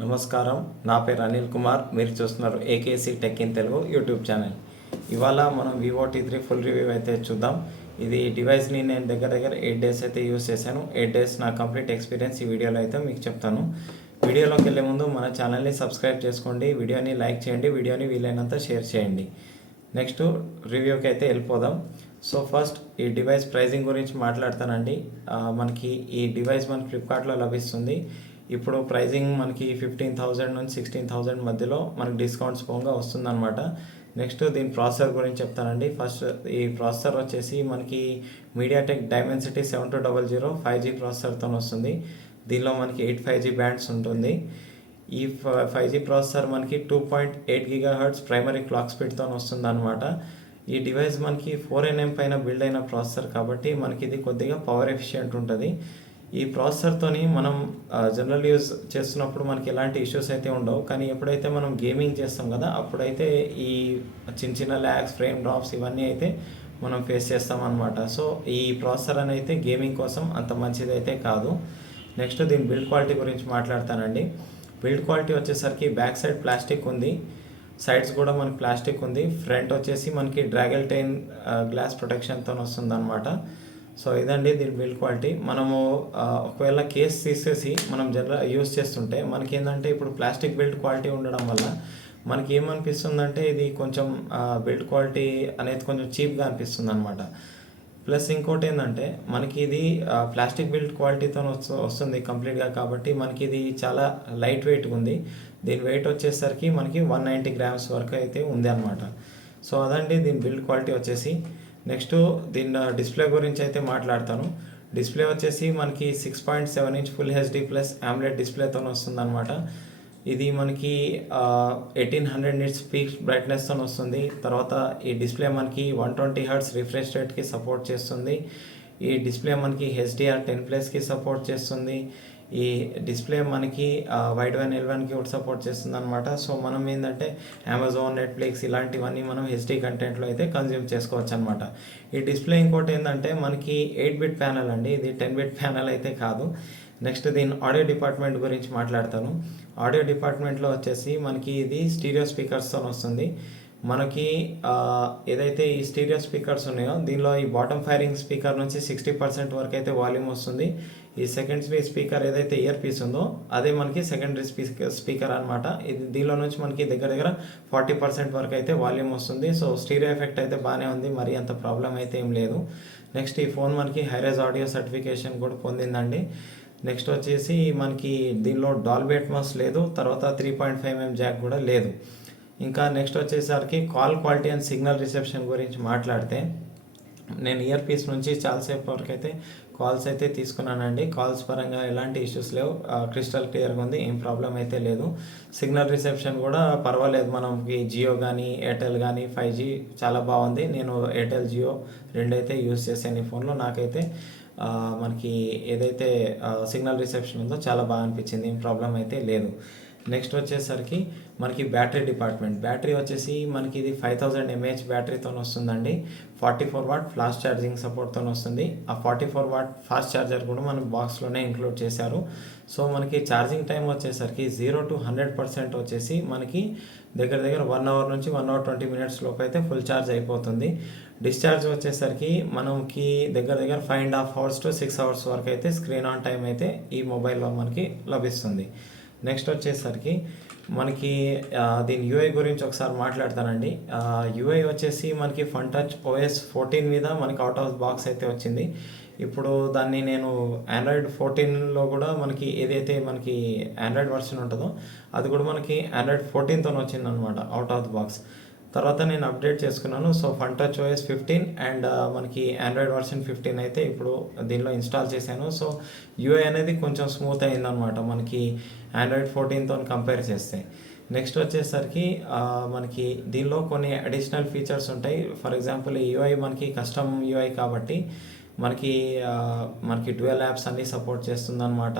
నమస్కారం, నా పేరు అనిల్ కుమార్. మీరు చూస్తున్నారు AKC tech in Telugu YouTube channel. ఇవాళ మనం వివో T3 ఫుల్ రివ్యూ అయితే చూద్దాం. ఇది డివైస్ని నేను దగ్గర 8 డేస్ అయితే యూస్ చేశాను. 8 డేస్ నా కంప్లీట్ ఎక్స్పీరియన్స్ ఈ వీడియోలో అయితే మీకు చెప్తాను. వీడియోలోకి వెళ్ళే ముందు మన ఛానల్ని సబ్స్క్రైబ్ చేసుకోండి, వీడియోని లైక్ చేయండి, వీడియోని వీలైనంత షేర్ చేయండి. నెక్స్ట్ రివ్యూకి అయితే వెళ్ళిపోదాం. సో ఫస్ట్ ఈ డివైస్ ప్రైజింగ్ గురించి మాట్లాడతానండి. మనకి ఈ డివైస్ మనకి ఫ్లిప్కార్ట్లో లభిస్తుంది. ఇప్పుడు ప్రైజింగ్ మనకి 15,000 నుంచి 16,000 మధ్యలో మనకి డిస్కౌంట్స్ పోగా వస్తుందన్నమాట. నెక్స్ట్ దీని ప్రాసెసర్ గురించి చెప్తానండి. ఫస్ట్ ఈ ప్రాసెసర్ వచ్చేసి మనకి మీడియాటెక్ డైమెన్సిటీ 7200 5G ప్రాసెసర్తో వస్తుంది. దీనిలో మనకి 8 5G బ్యాండ్స్ ఉంటుంది. ఈ 5G ప్రాసెసర్ మనకి 2.8 GHz ప్రైమరీ క్లాక్ స్పీడ్తో వస్తుంది అనమాట. ఈ డివైస్ మనకి 4nm పైన బిల్డ్ అయిన ప్రాసెసర్ కాబట్టి మనకి ఇది కొద్దిగా పవర్ ఎఫిషియెంట్ ఉంటుంది. ఈ ప్రాసెసర్తోని మనం జనరల్ యూజ్ చేస్తున్నప్పుడు మనకి ఎలాంటి ఇష్యూస్ అయితే ఉండవు. కానీ ఎప్పుడైతే మనం గేమింగ్ చేస్తాం కదా, అప్పుడైతే ఈ చిన్న ల్యాగ్స్, ఫ్రేమ్ డ్రాప్స్ ఇవన్నీ అయితే మనం ఫేస్ చేస్తాం అనమాట. సో ఈ ప్రాసెసర్ అని అయితే గేమింగ్ కోసం అంత మంచిది అయితే కాదు. నెక్స్ట్ దీని బిల్డ్ క్వాలిటీ గురించి మాట్లాడతానండి. బిల్డ్ క్వాలిటీ వచ్చేసరికి బ్యాక్ సైడ్ ప్లాస్టిక్ ఉంది, సైడ్స్ కూడా మనకి ప్లాస్టిక్ ఉంది. ఫ్రంట్ వచ్చేసి మనకి డ్రాగల్టైన్ గ్లాస్ ప్రొటెక్షన్తో వస్తుంది అనమాట. సో ఇదండి దీని బిల్డ్ క్వాలిటీ. మనము ఒకవేళ కేస్ తీసేసి మనం జనరల్ యూస్ చేస్తుంటే మనకి ఏంటంటే ఇప్పుడు ప్లాస్టిక్ బిల్డ్ క్వాలిటీ ఉండడం వల్ల మనకి ఏమనిపిస్తుందంటే ఇది కొంచెం బిల్డ్ క్వాలిటీ అనేది కొంచెం చీప్గా అనిపిస్తుంది అనమాట. ప్లస్ ఇంకోటి ఏంటంటే మనకి ఇది ప్లాస్టిక్ బిల్డ్ క్వాలిటీతో వస్తుంది కంప్లీట్గా, కాబట్టి మనకి ఇది చాలా లైట్ వెయిట్గా ఉంది. దీని వెయిట్ వచ్చేసరికి మనకి 190 grams వరకు అయితే ఉంది అనమాట. సో అదండి దీని బిల్డ్ క్వాలిటీ వచ్చేసి. నెక్స్ట్ దీని డిస్ప్లే గురించి అయితే మాట్లాడతాను. డిస్ప్లే వచ్చేసి మనకి 6.7 inch full HD plus AMOLED డిస్ప్లేతో వస్తుంది అనమాట. ఇది మనకి 1800 nits పీక్ బ్రైట్నెస్తో వస్తుంది. తర్వాత ఈ డిస్ప్లే మనకి 120 Hz రిఫ్రెష్ రేట్కి సపోర్ట్ చేస్తుంది. ఈ డిస్ప్లే మనకి HDR10+కి సపోర్ట్ చేస్తుంది. ఈ డిస్ప్లే మనకి వైడ్ వన్ L1కి కూడా సపోర్ట్ చేస్తుంది అనమాట. సో మనం ఏంటంటే అమెజాన్, నెట్ఫ్లిక్స్ ఇలాంటివన్నీ మనం హెచ్డి కంటెంట్లో అయితే కన్జ్యూమ్ చేసుకోవచ్చు అనమాట. ఈ డిస్ప్లే ఇంకోటి ఏంటంటే మనకి 8-bit ప్యానల్ అండి, ఇది 10-bit ప్యానల్ అయితే కాదు. నెక్స్ట్ దీని ఆడియో డిపార్ట్మెంట్ గురించి మాట్లాడతాను. ఆడియో డిపార్ట్మెంట్లో వచ్చేసి మనకి ఇది స్టీరియో స్పీకర్స్తో వస్తుంది. మనకి ఏదైతే ఈ స్టీరియో స్పీకర్స్ ఉన్నాయో దీనిలో ఈ బాటమ్ ఫైరింగ్ స్పీకర్ నుంచి 60% వరకు అయితే వాల్యూమ్ వస్తుంది. ఈ సెకండరీ స్పీకర్ ఏదైతే ఇయర్ పీస్ ఉందో అదే మనకి సెకండరీ స్పీకర్ అనమాట. ఇది దీనిలో నుంచి మనకి దగ్గర 40% వరకు అయితే వాల్యూమ్ వస్తుంది. సో స్టీరియో ఎఫెక్ట్ అయితే బాగానే ఉంది, మరి అంత ప్రాబ్లం అయితే ఏం లేదు. నెక్స్ట్ ఈ ఫోన్ మనకి హైరేజ్ ఆడియో సర్టిఫికేషన్ కూడా పొందిందండి. నెక్స్ట్ వచ్చేసి మనకి దీనిలో డాల్బీ అట్మాస్ లేదు, తర్వాత 3.5mm జాక్ కూడా లేదు. ఇంకా నెక్స్ట్ వచ్చేసరికి call quality and signal reception గురించి మాట్లాడితే నేను ఇయర్ పీస్ నుంచి చాలాసేపు వరకు అయితే కాల్స్ అయితే తీసుకున్నానండి. కాల్స్ పరంగా ఎలాంటి ఇష్యూస్ లేవు, క్రిస్టల్ క్లియర్గా ఉంది, ఏం ప్రాబ్లం అయితే లేదు. సిగ్నల్ రిసెప్షన్ కూడా పర్వాలేదు, మనకి జియో కానీ ఎయిర్టెల్ కానీ 5G చాలా బాగుంది. నేను ఎయిర్టెల్, జియో రెండైతే యూస్ చేశాను ఈ ఫోన్లో. నాకైతే మనకి ఏదైతే సిగ్నల్ రిసెప్షన్ ఉందో చాలా బాగా అనిపించింది, ఏం ప్రాబ్లం అయితే లేదు. నెక్స్ట్ వచ్చేసరికి మనకి బ్యాటరీ డిపార్ట్మెంట్. బ్యాటరీ వచ్చేసి మనకి ఇది 5000 mAh బ్యాటరీతో వస్తుందండి. 44 watt ఫ్లాష్ ఛార్జింగ్ సపోర్ట్తో వస్తుంది. ఆ 44 watt ఫాస్ట్ ఛార్జర్ కూడా మన బాక్స్లోనే ఇంక్లూడ్ చేశారు. సో మనకి ఛార్జింగ్ టైం వచ్చేసరికి 0 to 100% వచ్చేసి మనకి దగ్గర 1 hour నుంచి 1 hour 20 minutes లోపు అయితే ఫుల్ ఛార్జ్ అయిపోతుంది. డిశ్చార్జ్ వచ్చేసరికి మనకి దగ్గర 5.5 hours to 6 hours వరకు అయితే స్క్రీన్ ఆన్ టైం అయితే ఈ మొబైల్లో మనకి లభిస్తుంది. నెక్స్ట్ వచ్చేసరికి మనకి దీని యూఐ గురించి ఒకసారి మాట్లాడతానండి. యూఐ వచ్చేసి మనకి FunTouch OS 14 మీద మనకి అవుట్ ఆఫ్ బాక్స్ అయితే వచ్చింది. ఇప్పుడు దాన్ని నేను ఆండ్రాయిడ్ 14లో కూడా మనకి ఏదైతే మనకి ఆండ్రాయిడ్ వర్షన్ ఉంటుందో అది కూడా మనకి ఆండ్రాయిడ్ 14తో వచ్చింది అనమాట అవుట్ ఆఫ్ ద బాక్స్. తర్వాత నేను అప్డేట్ చేసుకున్నాను. సో FunTouch OS 15 అండ్ మనకి ఆండ్రాయిడ్ వర్షన్ 15 అయితే ఇప్పుడు దీనిలో ఇన్స్టాల్ చేశాను. సో యూఐ అనేది కొంచెం స్మూత్ అయిందనమాట మనకి ఆండ్రాయిడ్ 14తో కంపేర్ చేస్తే. నెక్స్ట్ వచ్చేసరికి మనకి దీనిలో కొన్ని అడిషనల్ ఫీచర్స్ ఉంటాయి. ఫర్ ఎగ్జాంపుల్ ఈ యూఐ మనకి కస్టమ్ యూఐ కాబట్టి మనకి డ్యూయల్ యాప్స్ అన్నీ సపోర్ట్ చేస్తుంది అనమాట.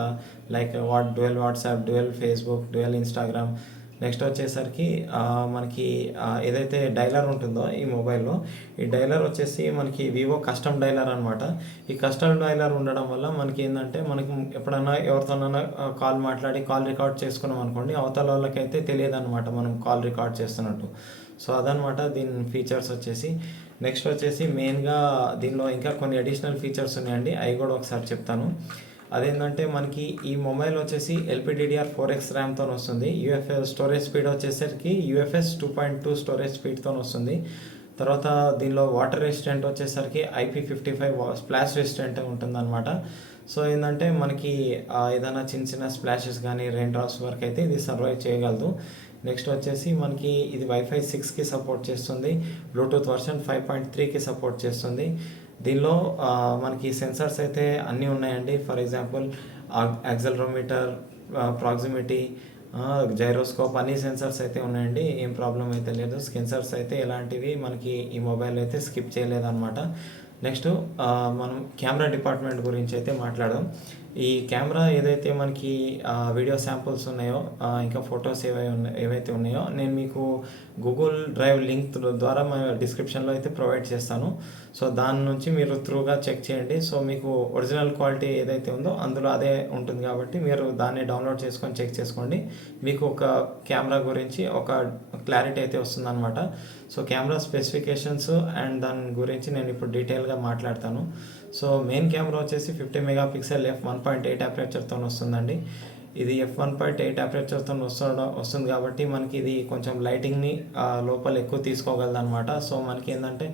Like dual WhatsApp, dual Facebook, dual Instagram, next వచ్చేసరికి మనకి ఏదైతే డైలర్ ఉంటుందో ఈ మొబైల్లో, ఈ డైలర్ వచ్చేసి మనకి వివో కస్టమ్ డైలర్ అనమాట. ఈ కస్టమ్ డైలర్ ఉండడం వల్ల మనకి ఏంటంటే, మనకి ఎప్పుడన్నా ఎవరితోనైనా కాల్ మాట్లాడి కాల్ రికార్డ్ చేసుకున్నాం అనుకోండి, అవతల వాళ్ళకైతే తెలియదు అనమాట మనం కాల్ రికార్డ్ చేస్తున్నట్టు. సో అదనమాట దీని ఫీచర్స్ వచ్చేసి. నెక్స్ట్ వచ్చేసి మెయిన్గా దీనిలో ఇంకా కొన్ని అడిషనల్ ఫీచర్స్ ఉన్నాయండి, అవి కూడా ఒకసారి చెప్తాను. అదేంటంటే మనకి ఈ మొబైల్ వచ్చేసి LPDDR4X ర్యామ్తో వస్తుంది. యూఎఫ్ఎస్ స్టోరేజ్ స్పీడ్ వచ్చేసరికి UFS 2.2 స్టోరేజ్ స్పీడ్తో వస్తుంది. తర్వాత దీనిలో వాటర్ రెసిస్టెంట్ వచ్చేసరికి IP55 స్ప్లాష్ రెసిస్టెంట్ ఉంటుందన్నమాట. సో ఏంటంటే మనకి ఏదైనా చిన్న చిన్న స్ప్లాషెస్ కానీ రెయిన్ డ్రాప్స్ వరకు అయితే ఇది సర్వైవ్ చేయగలదు. నెక్స్ట్ వచ్చేసి మనకి ఇది Wi-Fi 6కి సపోర్ట్ చేస్తుంది, బ్లూటూత్ వర్షన్ 5.3కి సపోర్ట్ చేస్తుంది. దీనిలో మనకి సెన్సార్స్ అయితే అన్నీ ఉన్నాయండి. For example accelerometer, proximity, gyroscope అన్ని సెన్సార్స్ అయితే ఉన్నాయండి. ఏం ప్రాబ్లం అయితే లేదు. సెన్సార్స్ అయితే ఎలాంటివి మనకి ఈ మొబైల్ అయితే స్కిప్ చేయలేదన్నమాట. నెక్స్ట్ మనం కెమెరా డిపార్ట్మెంట్ గురించి అయితే మాట్లాడదాం. ఈ కెమెరా ఏదైతే మనకి వీడియో శాంపుల్స్ ఉన్నాయో, ఇంకా ఫొటోస్ ఏవైతే ఉన్నాయో నేను మీకు గూగుల్ డ్రైవ్ లింక్ ద్వారా డిస్క్రిప్షన్లో అయితే ప్రొవైడ్ చేస్తాను. సో దాని నుంచి మీరు త్రూగా చెక్ చేయండి. సో మీకు ఒరిజినల్ క్వాలిటీ ఏదైతే ఉందో అందులో అదే ఉంటుంది కాబట్టి మీరు దాన్ని డౌన్లోడ్ చేసుకొని చెక్ చేసుకోండి. మీకు ఒక కెమెరా గురించి ఒక క్లారిటీ అయితే వస్తుందన్నమాట. సో కెమెరా స్పెసిఫికేషన్స్ అండ్ దాని గురించి నేను ఇప్పుడు డీటెయిల్గా మాట్లాడతాను. సో మెయిన్ కెమెరా వచ్చేసి 50 మెగాపిక్సెల్ f1.8 అపర్చర్తో వస్తుందండి. ఇది f1.8 అపర్చర్తో వస్తుంది కాబట్టి మనకి ఇది కొంచెం లైటింగ్ని లోపల ఎక్కువ తీసుకోగలదు అనమాట. సో మనకి ఏంటంటే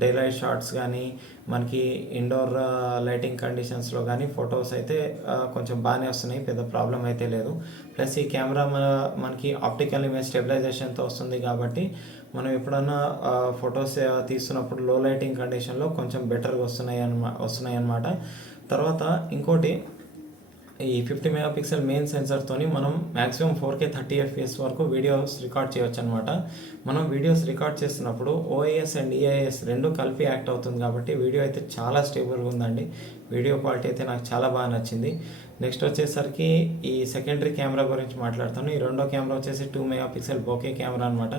డే లైట్ షాట్స్ కానీ, మనకి ఇండోర్ లైటింగ్ కండిషన్స్లో కానీ ఫొటోస్ అయితే కొంచెం బాగానే వస్తున్నాయి, పెద్ద ప్రాబ్లం అయితే లేదు. ప్లస్ ఈ కెమెరా మనకి ఆప్టికల్ ఇమేజ్ స్టెబిలైజేషన్తో వస్తుంది కాబట్టి మనం ఎప్పుడన్నా ఫొటోస్ తీస్తున్నప్పుడు లో లైటింగ్ కండిషన్లో కొంచెం బెటర్గా వస్తున్నాయి అన్నమాట. తర్వాత ఇంకోటి, ఈ 50 మెగాపిక్సెల్ మెయిన్ సెన్సర్తోని మనం మ్యాక్సిమం 4K 30 FPS వరకు వీడియోస్ రికార్డ్ చేయొచ్చు అనమాట. మనం వీడియోస్ రికార్డ్ చేస్తున్నప్పుడు OIS అండ్ EIS రెండు కలిపి యాక్ట్ అవుతుంది కాబట్టి వీడియో అయితే చాలా స్టేబుల్గా ఉందండి. వీడియో క్వాలిటీ అయితే నాకు చాలా బాగా నచ్చింది. నెక్స్ట్ వచ్చేసరికి ఈ సెకండరీ కెమెరా గురించి మాట్లాడతాను. ఈ రెండో కెమెరా వచ్చేసి 2 మెగాపిక్సెల్ బోకే కెమెరా అనమాట.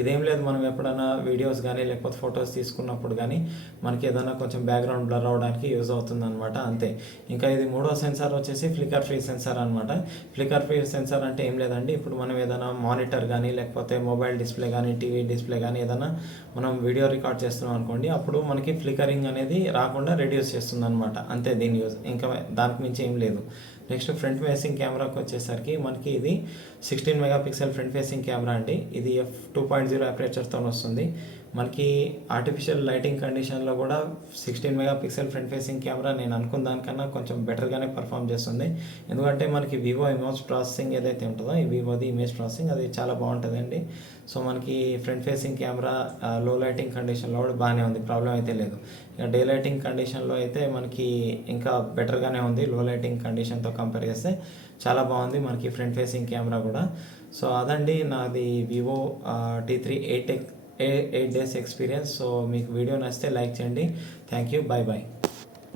ఇదేం లేదు, మనం ఎప్పుడైనా వీడియోస్ కానీ లేకపోతే ఫొటోస్ తీసుకున్నప్పుడు కానీ మనకి ఏదైనా కొంచెం బ్యాక్గ్రౌండ్ బ్లర్ అవడానికి యూజ్ అవుతుంది అనమాట, అంతే. ఇంకా ఇది మూడో సెన్సార్ వచ్చేసి ఫ్లికర్ ఫ్రీ సెన్సార్ అనమాట. ఫ్లికర్ ఫ్రీ సెన్సార్ అంటే ఏం లేదండి, ఇప్పుడు మనం ఏదైనా మానిటర్ కానీ లేకపోతే మొబైల్ డిస్ప్లే కానీ టీవీ డిస్ప్లే కానీ ఏదైనా మనం వీడియో రికార్డ్ చేస్తున్నాం అనుకోండి, అప్పుడు మనకి ఫ్లికరింగ్ అనేది రాకుండా రెడ్యూస్ చేస్తుంది అనమాట, అంతే దీని యూజ్. ఇంకా దానికి మించి ఏం లేదు. నెక్స్ట్ ఫ్రంట్ ఫేసింగ్ కెమెరాకి వచ్చేసరికి మనకి ఇది 16 మెగాపిక్సెల్ ఫ్రంట్ ఫేసింగ్ కెమెరా అండి. ఇది f2.0 అపర్చర్తో వస్తుంది. మనకి ఆర్టిఫిషియల్ లైటింగ్ కండిషన్లో కూడా 16 మెగాపిక్సెల్ ఫ్రంట్ ఫేసింగ్ కెమెరా నేను అనుకున్న దానికన్నా కొంచెం బెటర్గానే పర్ఫామ్ చేస్తుంది. ఎందుకంటే మనకి వివో ఇమేజ్ ప్రాసెసింగ్ ఏదైతే ఉంటుందో, ఈ వివోది ఇమేజ్ ప్రాసెసింగ్ అది చాలా బాగుంటుందండి. సో మనకి ఫ్రంట్ ఫేసింగ్ కెమెరా లో లైటింగ్ కండిషన్లో కూడా బాగానే ఉంది, ప్రాబ్లం అయితే లేదు. ఇక డే లైటింగ్ కండిషన్లో అయితే మనకి ఇంకా బెటర్గానే ఉంది, లో లైటింగ్ కండిషన్తో కంపేర్ చేస్తే చాలా బాగుంది మనకి ఫ్రంట్ ఫేసింగ్ కెమెరా కూడా. సో అదండి నాది Vivo T3 8 days experience. So మీకు వీడియో నచ్చితే లైక్ చేయండి. Thank you, bye bye.